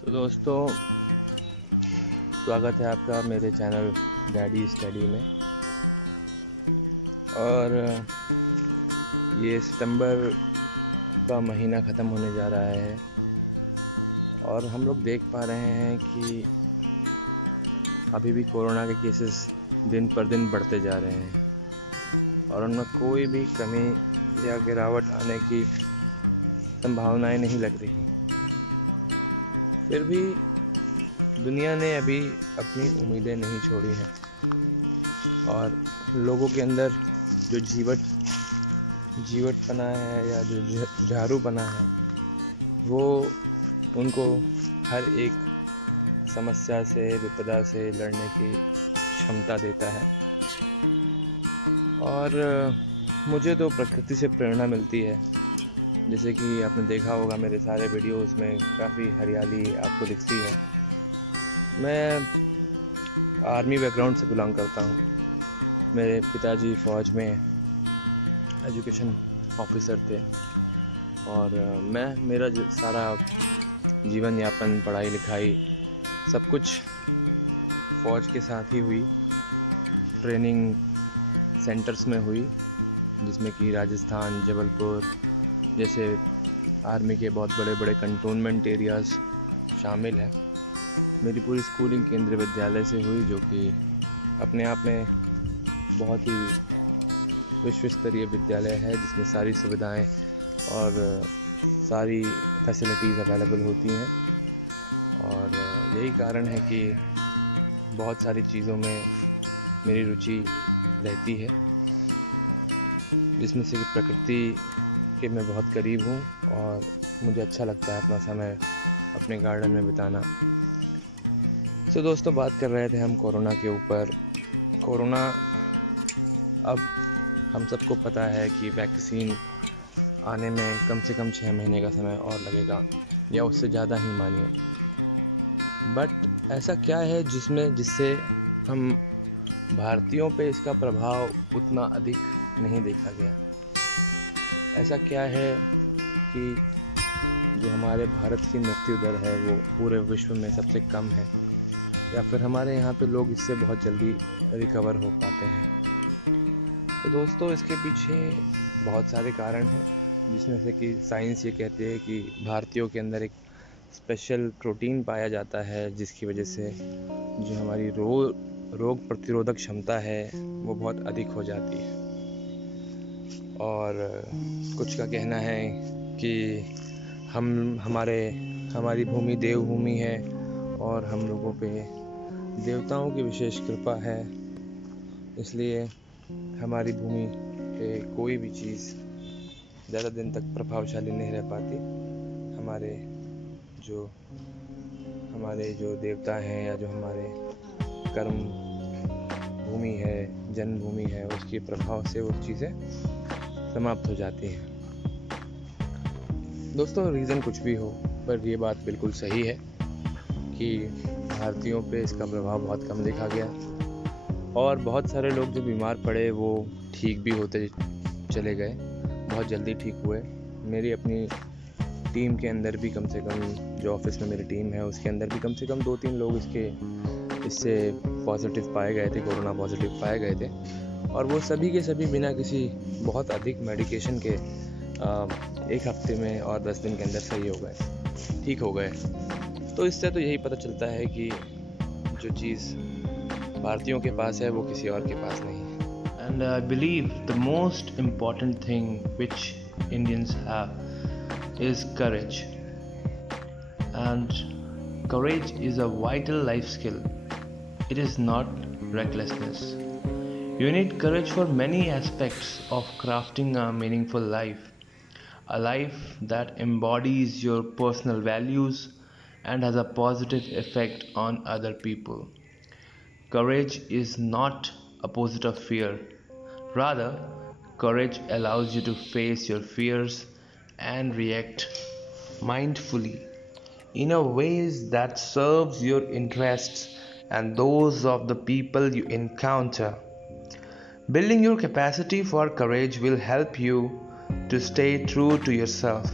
तो दोस्तों, स्वागत है आपका मेरे चैनल डैडी स्टडी में। और ये सितंबर का महीना ख़त्म होने जा रहा है और हम लोग देख पा रहे हैं कि अभी भी कोरोना के केसेस दिन पर दिन बढ़ते जा रहे हैं और उनमें कोई भी कमी या गिरावट आने की संभावनाएं नहीं लग रही। फिर भी दुनिया ने अभी अपनी उम्मीदें नहीं छोड़ी हैं और लोगों के अंदर जो जीवटपना है या जो जुझारूपना है वो उनको हर एक समस्या से, विपदा से लड़ने की क्षमता देता है। और मुझे तो प्रकृति से प्रेरणा मिलती है। जैसे कि आपने देखा होगा मेरे सारे वीडियोस में काफ़ी हरियाली आपको दिखती है। मैं आर्मी बैकग्राउंड से बिलोंग करता हूँ। मेरे पिताजी फ़ौज में एजुकेशन ऑफिसर थे और मेरा सारा जीवन यापन, पढ़ाई लिखाई सब कुछ फ़ौज के साथ ही हुई। ट्रेनिंग सेंटर्स में हुई, जिसमें कि राजस्थान, जबलपुर जैसे आर्मी के बहुत बड़े बड़े कंटोनमेंट एरियाज़ शामिल हैं। मेरी पूरी स्कूलिंग केंद्रीय विद्यालय से हुई, जो कि अपने आप में बहुत ही विश्व स्तरीय विद्यालय है, जिसमें सारी सुविधाएं और सारी फैसिलिटीज़ अवेलेबल होती हैं। और यही कारण है कि बहुत सारी चीज़ों में मेरी रुचि रहती है, जिसमें से कि प्रकृति के मैं बहुत करीब हूँ और मुझे अच्छा लगता है अपना समय अपने गार्डन में बिताना। तो दोस्तों, बात कर रहे थे हम कोरोना के ऊपर। कोरोना, अब हम सबको पता है कि वैक्सीन आने में कम से कम 6 महीने का समय और लगेगा या उससे ज़्यादा ही मानिए। बट ऐसा क्या है जिससे हम भारतीयों पे इसका प्रभाव उतना अधिक नहीं देखा गया? ऐसा क्या है कि जो हमारे भारत की मृत्यु दर है वो पूरे विश्व में सबसे कम है, या फिर हमारे यहाँ पे लोग इससे बहुत जल्दी रिकवर हो पाते हैं? तो दोस्तों, इसके पीछे बहुत सारे कारण हैं, जिसमें से कि साइंस ये कहती है कि भारतीयों के अंदर एक स्पेशल प्रोटीन पाया जाता है, जिसकी वजह से जो हमारी रोग प्रतिरोधक क्षमता है वो बहुत अधिक हो जाती है। और कुछ का कहना है कि हमारी भूमि देवभूमि है और हम लोगों पे देवताओं की विशेष कृपा है, इसलिए हमारी भूमि पे कोई भी चीज़ ज़्यादा दिन तक प्रभावशाली नहीं रह पाती। हमारे जो देवता हैं या जो हमारे कर्म भूमि है, जन्मभूमि है, उसके प्रभाव से वो चीज़ें समाप्त हो जाती हैं। दोस्तों, रीज़न कुछ भी हो, पर ये बात बिल्कुल सही है कि भारतीयों पे इसका प्रभाव बहुत कम देखा गया और बहुत सारे लोग जो बीमार पड़े वो ठीक भी होते चले गए, बहुत जल्दी ठीक हुए। मेरी अपनी टीम के अंदर भी कम से कम, जो ऑफिस में मेरी टीम है उसके अंदर भी कम से कम 2-3 लोग इससे पॉजिटिव पाए गए थे, कोरोना पॉजिटिव पाए गए थे। और वो सभी के सभी बिना किसी बहुत अधिक मेडिकेशन के 1 हफ्ते में और 10 दिन के अंदर सही हो गए, ठीक हो गए। तो इससे तो यही पता चलता है कि जो चीज़ भारतीयों के पास है वो किसी और के पास नहीं है। And I believe the most important thing which Indians have is courage. And courage is a vital life skill. It is not recklessness. You need courage for many aspects of crafting a meaningful life. A life that embodies your personal values and has a positive effect on other people. Courage is not opposite of fear. Rather, courage allows you to face your fears and react mindfully in a ways that serves your interests and those of the people you encounter. Building your capacity for courage will help you to stay true to yourself.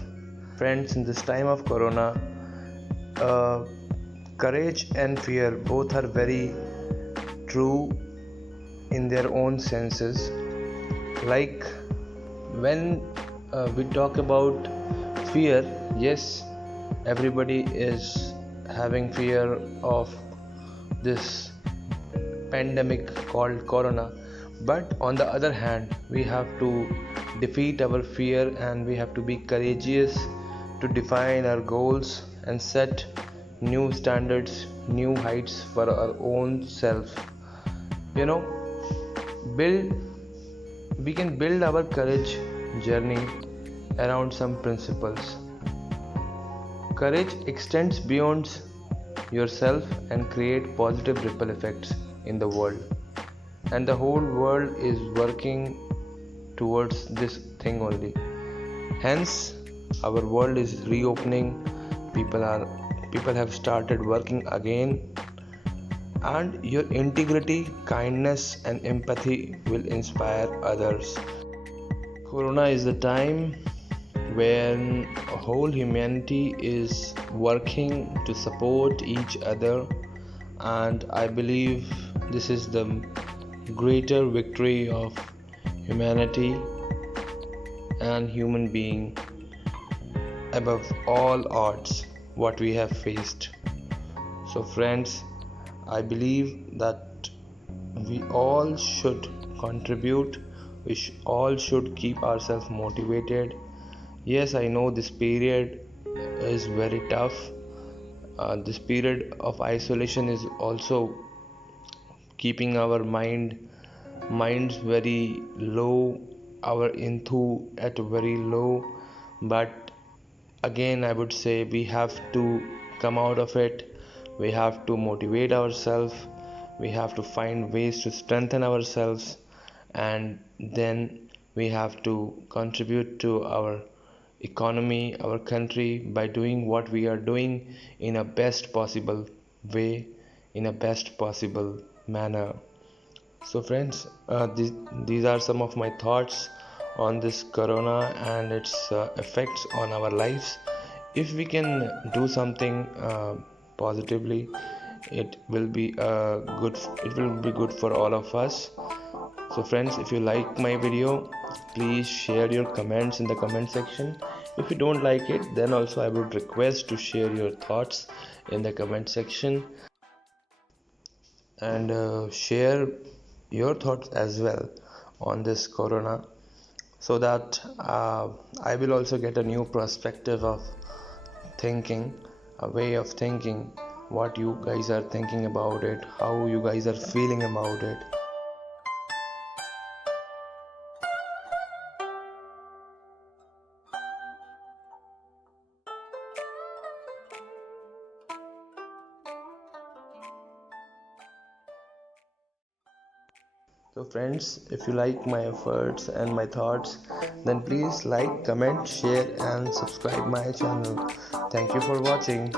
Friends, in this time of corona, Courage and fear both are very true in their own senses. Like when we talk about fear, yes, everybody is having fear of this pandemic called corona, but on the other hand, we have to defeat our fear and we have to be courageous to define our goals and set new standards, new heights for our own self. You know, build we can build our courage journey around some principles. Courage extends beyond yourself and create positive ripple effects in the world. And the whole world is working towards this thing only. Hence, our world is reopening. People have started working again, and your integrity, kindness, and empathy will inspire others. Corona is the time when whole humanity is working to support each other, and I believe this is the greater victory of humanity and human being above all odds what we have faced. So friends, I believe that we all should contribute. All should keep ourselves motivated. Yes, I know this period is very tough. This period of isolation is also keeping our minds very low, our enthu at very low. But again, I would say we have to come out of it. We have to motivate ourselves. We have to find ways to strengthen ourselves, and then we have to contribute to our economy, our country, by doing what we are doing in a best possible way, in a best possible manner. So friends, these are some of my thoughts on this corona and its effects on our lives. If we can do something positively, it will be good for all of us. So friends, if you like my video, please share your comments in the comment section. If you don't like it, then also I would request to share your thoughts in the comment section, and share your thoughts as well on this corona, so that I will also get a new perspective of thinking, a way of thinking, what you guys are thinking about it, how you guys are feeling about it. So friends, if you like my efforts and my thoughts, then please like, comment, share and subscribe my channel. Thank you for watching.